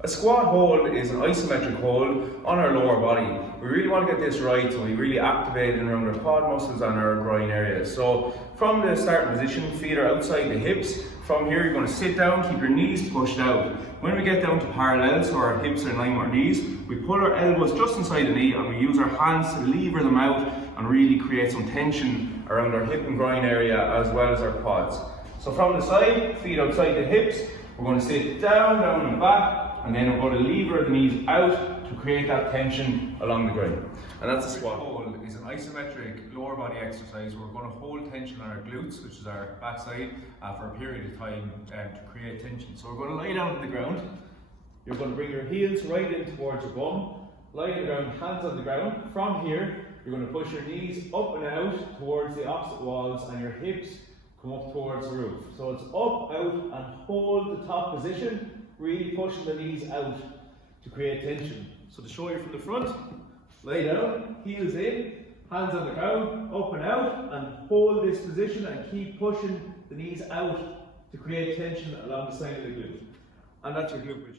A squat hold is an isometric hold on our lower body. We really want to get this right so we really activate and around our quad muscles and our groin areas. So from the starting position, feet are outside the hips. From here you're going to sit down, keep your knees pushed out. When we get down to parallel, so our hips are in line with our knees, we pull our elbows just inside the knee and we use our hands to lever them out and really create some tension around our hip and groin area as well as our quads. So from the side, feet outside the hips, we're going to sit down, down and back, and then we're going to lever the knees out to create that tension along the groin. And that's a squat hold. It's an isometric lower body exercise where we're going to hold tension on our glutes, which is our backside, for a period of time to create tension. So we're going to lie down on the ground. You're going to bring your heels right in towards your bum, lie on the ground, hands on the ground. From here, you're going to push your knees up and out towards the opposite walls and your hips come up towards the roof. So it's up, out, and hold the top position. Really pushing the knees out to create tension. So to show you from the front, lie down, heels in, hands on the ground, up and out, and hold this position and keep pushing the knees out to create tension along the side of the glute. And that's your glute bridge.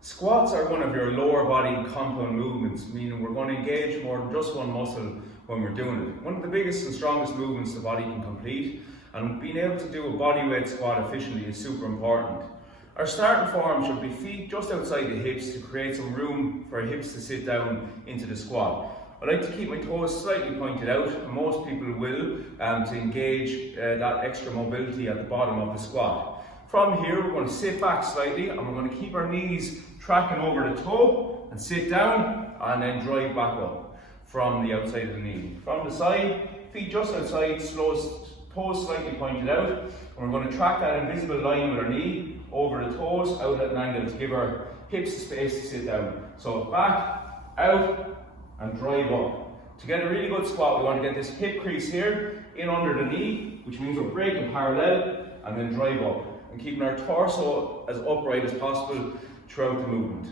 Squats are one of your lower body compound movements, meaning we're going to engage more than just one muscle when we're doing it. One of the biggest and strongest movements the body can complete, and being able to do a bodyweight squat efficiently is super important. Our starting form should be feet just outside the hips to create some room for our hips to sit down into the squat. I like to keep my toes slightly pointed out, and most people will, to engage that extra mobility at the bottom of the squat. From here, we're going to sit back slightly and we're going to keep our knees tracking over the toe and sit down and then drive back up from the outside of the knee. From the side, feet just outside, toes slightly pointed out, and we're going to track that invisible line with our knee over the toes out at an angle to give our hips the space to sit down. So back, out, and drive up. To get a really good squat, we want to get this hip crease here in under the knee, which means we're breaking parallel, and then drive up, and keeping our torso as upright as possible throughout the movement.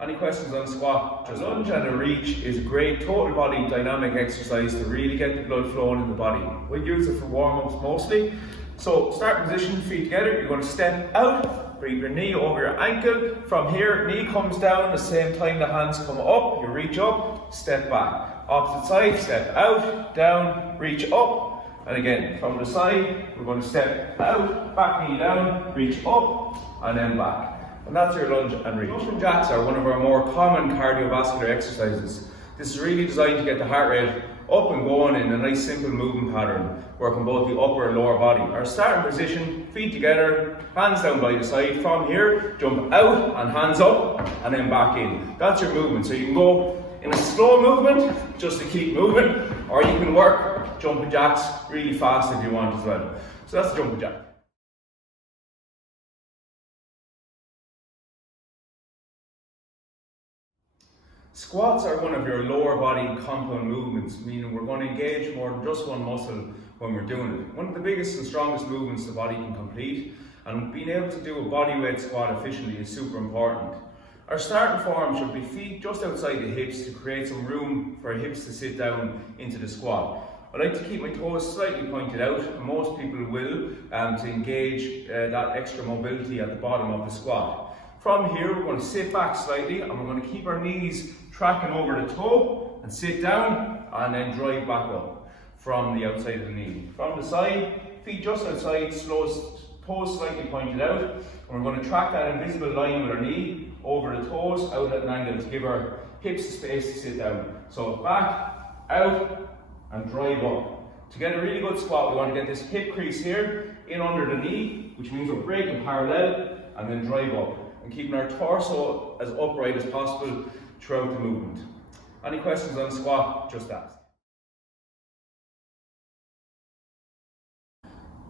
Any questions on squat? A lunge and a reach is a great total body dynamic exercise to really get the blood flowing in the body. We use it for warm-ups mostly. So start position, feet together, you're going to step out, bring your knee over your ankle. From here, knee comes down, the same time the hands come up, you reach up, step back. Opposite side, step out, down, reach up. And again, from the side, we're going to step out, back knee down, reach up, and then back. And that's your lunge and reach. Jumping jacks are one of our more common cardiovascular exercises. This is really designed to get the heart rate up and going in a nice simple movement pattern, working both the upper and lower body. Our starting position, feet together, hands down by the side. From here, jump out and hands up, and then back in. That's your movement. So you can go in a slow movement, just to keep moving, or you can work jumping jacks really fast if you want as well. So that's the jumping jack. Squats are one of your lower body compound movements, meaning we're going to engage more than just one muscle when we're doing it. One of the biggest and strongest movements the body can complete, and being able to do a bodyweight squat efficiently is super important. Our starting form should be feet just outside the hips to create some room for our hips to sit down into the squat. I like to keep my toes slightly pointed out, and most people will, to engage that extra mobility at the bottom of the squat. From here, we're going to sit back slightly and we're going to keep our knees tracking over the toe and sit down and then drive back up from the outside of the knee. From the side, feet just outside, toes slightly pointed out, and we're going to track that invisible line with our knee over the toes out at an angle to give our hips the space to sit down. So back, out, and drive up. To get a really good squat, we want to get this hip crease here in under the knee, which means we're breaking parallel, and then drive up, and keeping our torso as upright as possible throughout the movement. Any questions on squat? Just ask.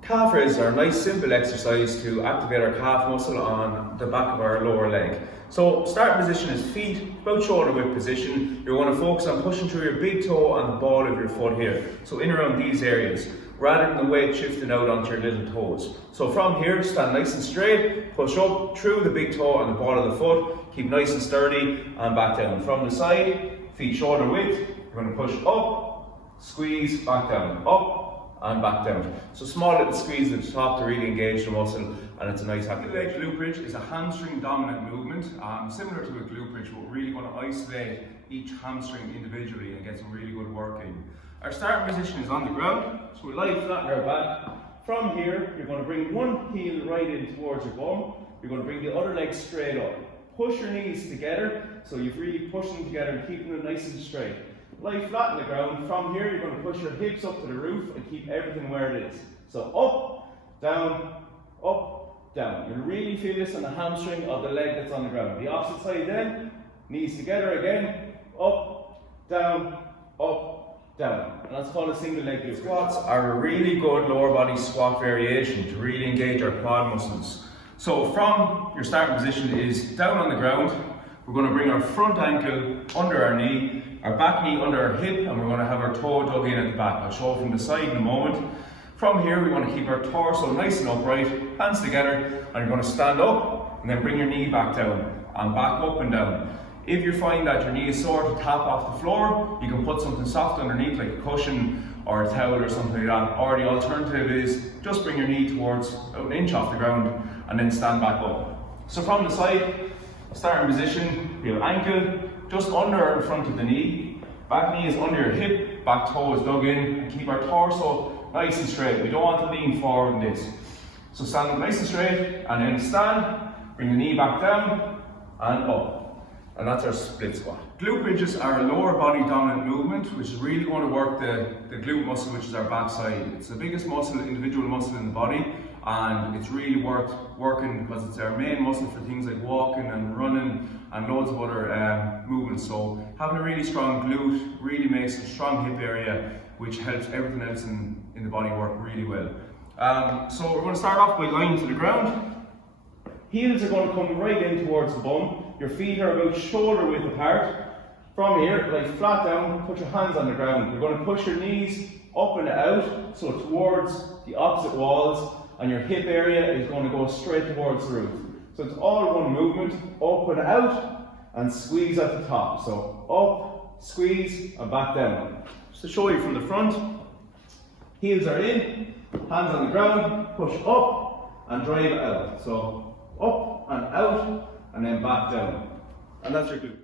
Calf raises are a nice simple exercise to activate our calf muscle on the back of our lower leg. So starting position is feet about shoulder width position. You're going to focus on pushing through your big toe and the ball of your foot here. So in around these areas, rather than the weight shifting out onto your little toes. So from here, stand nice and straight, push up through the big toe and the ball of the foot, keep nice and sturdy, and back down. From the side, feet shoulder width, you're going to push up, squeeze, back down, up, and back down. So small little squeeze at the top to really engage the muscle, and it's a nice happy leg. Glute bridge is a hamstring dominant movement, similar to a glute bridge, but we're really going to isolate each hamstring individually and get some really good work in. Our starting position is on the ground, so we lie flat on our back. From here, you're going to bring one heel right in towards your bum. You're going to bring the other leg straight up. Push your knees together, so you've really pushed them together and keeping them nice and straight. Lie flat on the ground. From here, you're going to push your hips up to the roof and keep everything where it is. So up, down, You'll really feel this on the hamstring of the leg that's on the ground. The opposite side then, knees together again, up, down, and that's called a single leg glute. Squats are a really good lower body squat variation to really engage our quad muscles. So from your starting position is down on the ground. We're going to bring our front ankle under our knee, our back knee under our hip, and we're going to have our toe dug in at the back. I'll show from the side in a moment. From here, we want to keep our torso nice and upright, hands together, and you're going to stand up and then bring your knee back down and back up and down. If you find that your knee is sore to tap off the floor, you can put something soft underneath like a cushion or a towel or something like that. Or the alternative is just bring your knee towards about an inch off the ground and then stand back up. So from the side, starting position, we have ankle just under or in front of the knee, back knee is under your hip, back toe is dug in, and keep our torso nice and straight. We don't want to lean forward in this. So stand up nice and straight, and then stand, bring the knee back down and up. And that's our split squat. Glute bridges are a lower body dominant movement, which is really going to work the glute muscle, which is our back side. It's the biggest muscle, individual muscle in the body, and it's really worth working because it's our main muscle for things like walking and running and loads of other movements. So having a really strong glute really makes a strong hip area, which helps everything else in the body work really well. So we're going to start off by lying to the ground. Heels are going to come right in towards the bum. Your feet are about shoulder width apart. From here, lie flat down, put your hands on the ground. You're going to push your knees up and out, so towards the opposite walls, and your hip area is going to go straight towards the roof. So it's all one movement, up and out, and squeeze at the top. So up, squeeze, and back down. Just to show you from the front, heels are in, hands on the ground, push up, and drive out. So up and out, and then back down. And that's your glute.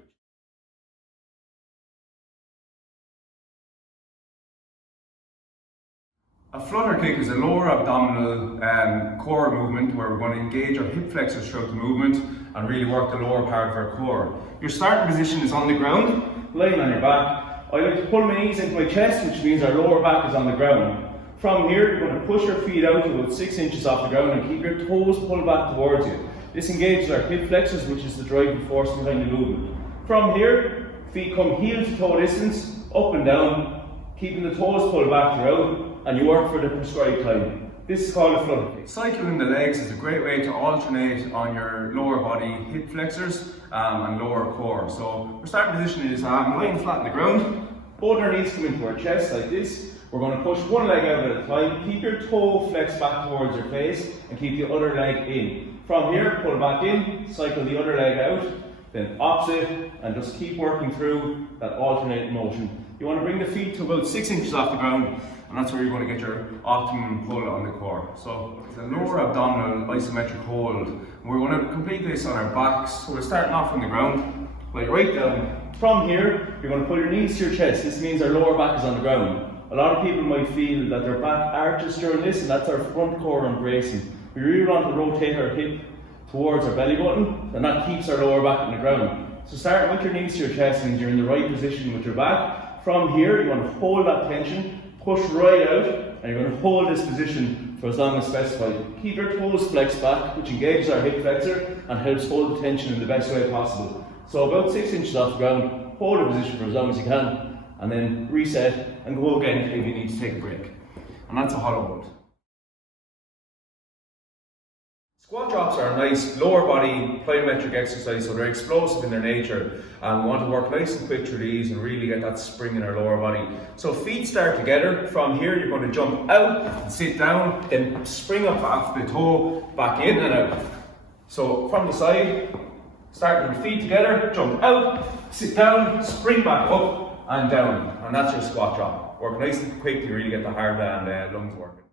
A flutter kick is a lower abdominal core movement where we're going to engage our hip flexors throughout the movement and really work the lower part of our core. Your starting position is on the ground, lying on your back. I like to pull my knees into my chest, which means our lower back is on the ground. From here, you're going to push your feet out to about 6 inches off the ground and keep your toes pulled back towards you. This engages our hip flexors, which is the driving force behind the movement. From here, feet come heel to toe distance, up and down, keeping the toes pulled back throughout, and you work for the prescribed time. This is called a flutter kick. Cycling the legs is a great way to alternate on your lower body hip flexors and lower core. So our starting position is lying flat on the ground. Both our knees come into our chest like this. We're going to push one leg out at a time. Keep your toe flexed back towards your face and keep the other leg in. From here, pull back in, cycle the other leg out, then opposite, and just keep working through that alternate motion. You want to bring the feet to about 6 inches off the ground, and that's where you're going to get your optimum pull on the core. So it's a lower abdominal isometric hold. We're going to complete this on our backs. So we're starting off on the ground, like right down. From here, you're going to pull your knees to your chest. This means our lower back is on the ground. A lot of people might feel that their back arches during this, and that's our front core embracing. We really want to rotate our hip towards our belly button, and that keeps our lower back on the ground. So starting with your knees to your chest means you're in the right position with your back. From here, you want to hold that tension, push right out, and you're going to hold this position for as long as specified. Keep your toes flexed back, which engages our hip flexor and helps hold the tension in the best way possible. So about 6 inches off the ground, hold the position for as long as you can, and then reset and go again if you need to take a break. And that's a hollow hold. Squat drops are a nice lower body plyometric exercise, so they're explosive in their nature, and we want to work nice and quick through these and really get that spring in our lower body. So feet start together. From here you're going to jump out and sit down, then spring up off the toe, back in and out. So from the side, start with feet together, jump out, sit down, spring back up and down, and that's your squat drop. work nice and quick to really get the heart and lungs working.